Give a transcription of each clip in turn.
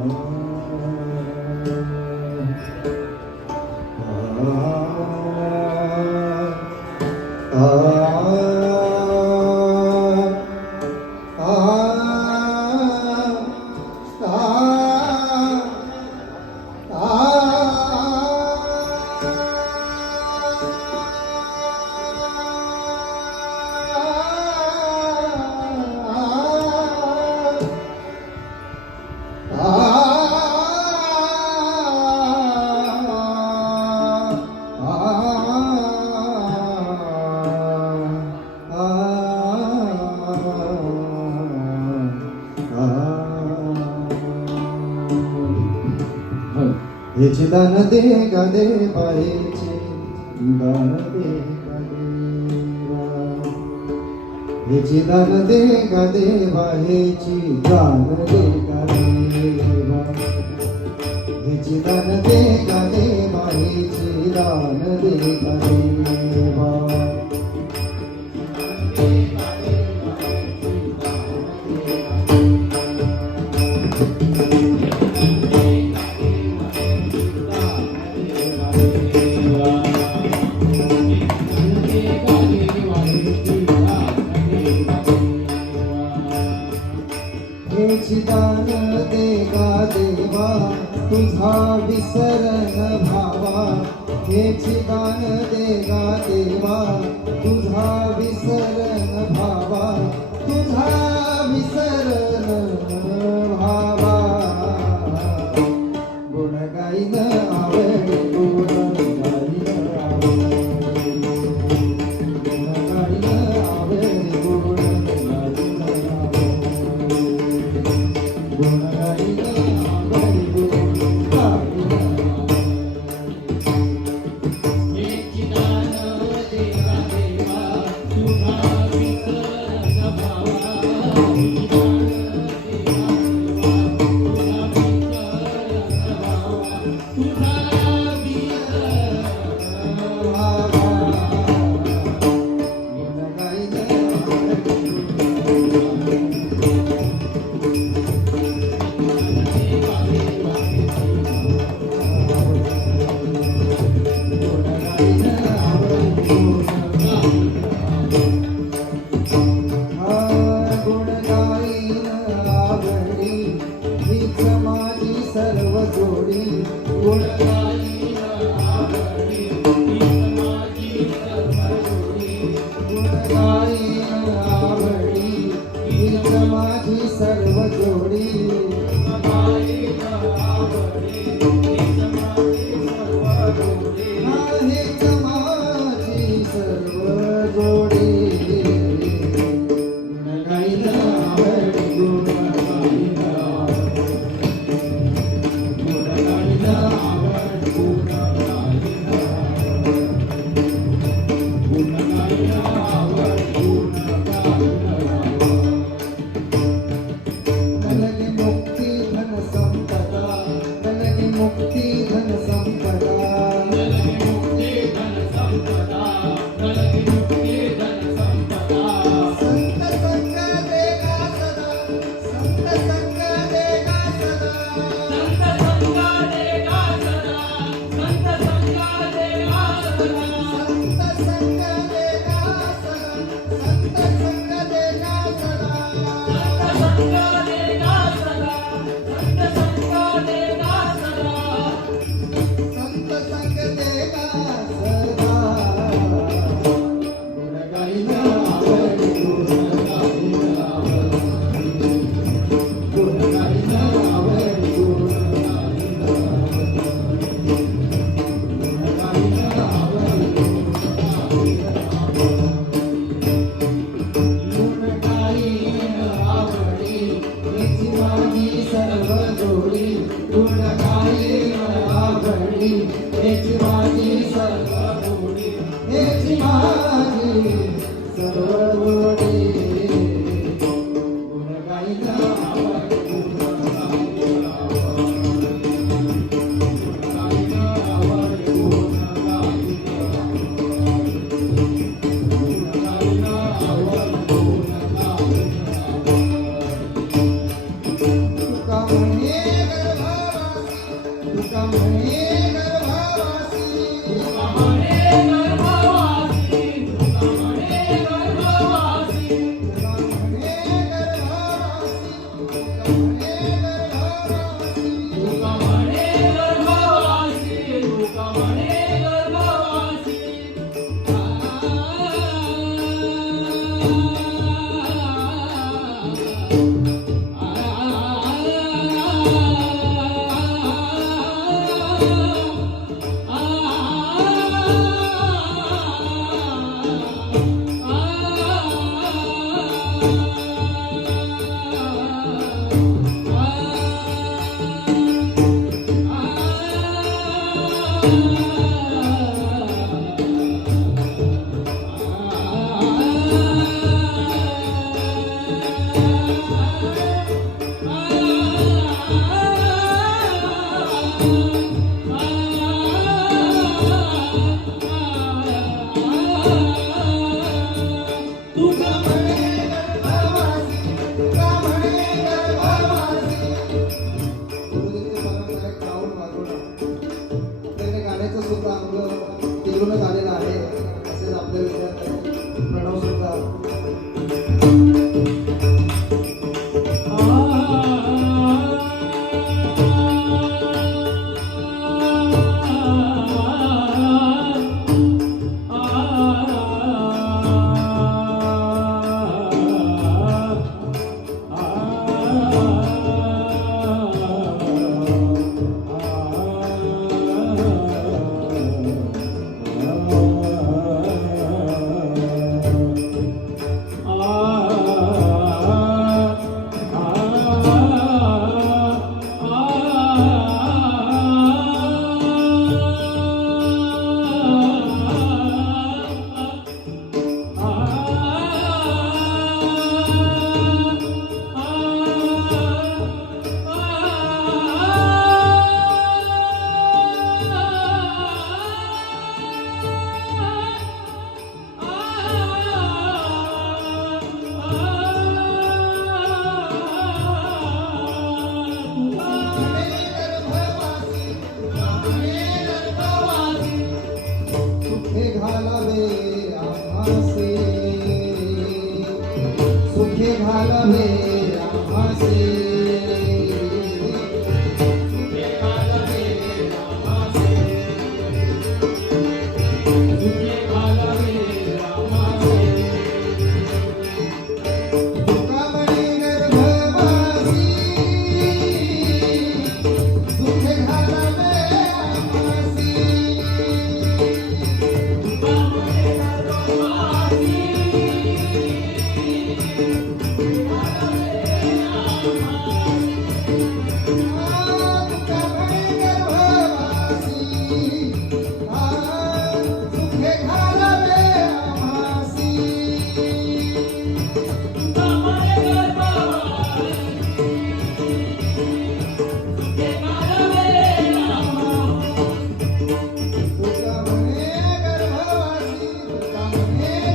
Amen. દન દે ગદે ભરે છે દન દે ગદે છે દન દે ગદે વહે છે દન દે ગદે છે દન દે ગદે વહે છે દન દે ગદે thank you be soon. にできます。Hey,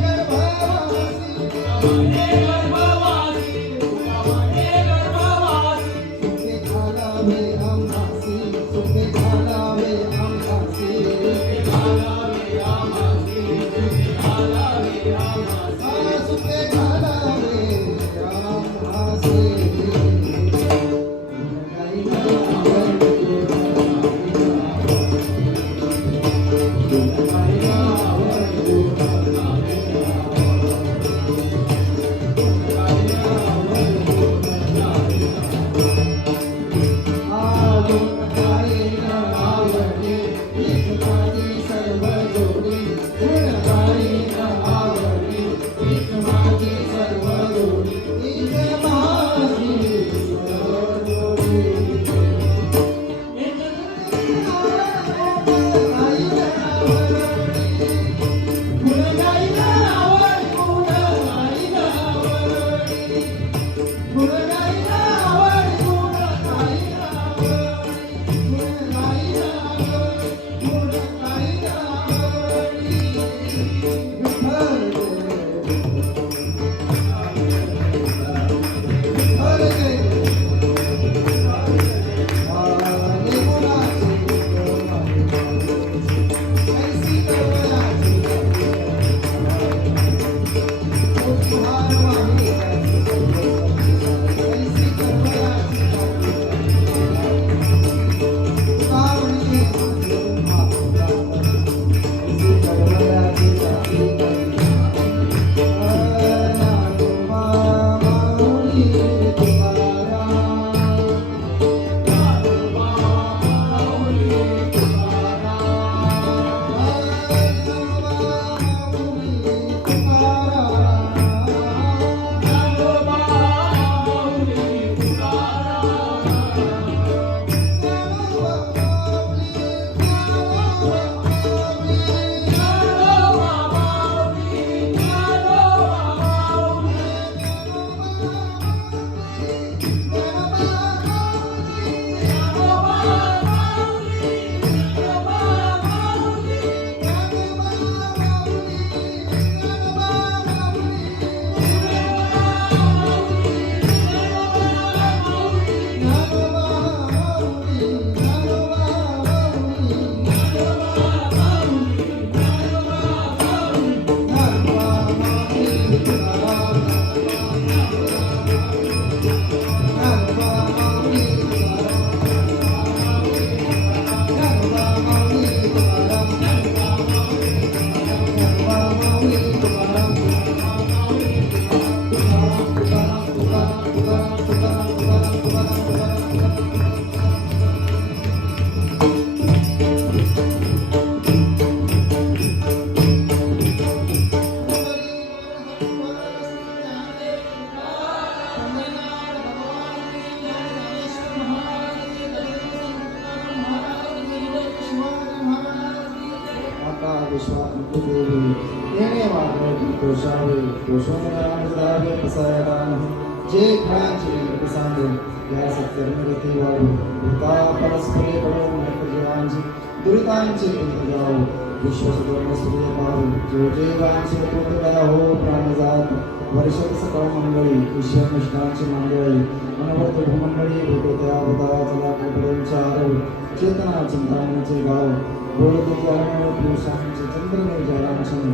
कोशा वे कोशों में आराम सदा वे पसाया दान जे घणा चिरे प्रसाद। या सत्यर्म गति वाहु भूता परस्परे परो मन प्रजांजी दुरितांचे जाओ विश्वसुधर्म सूर्य पाहु जो जे वांचे पुत्र हो प्राणजात। वर्षक सकळ मंडळी। ईश्वर कृष्णाची मंडळी मनवर्त भूमंडळी भेटो त्या भूतावाचला कोपड्यांच्या आरव चेतना चिंतामणीचे गाव। बोलते त्या पुरुषांचे चंद्रमय जलांशन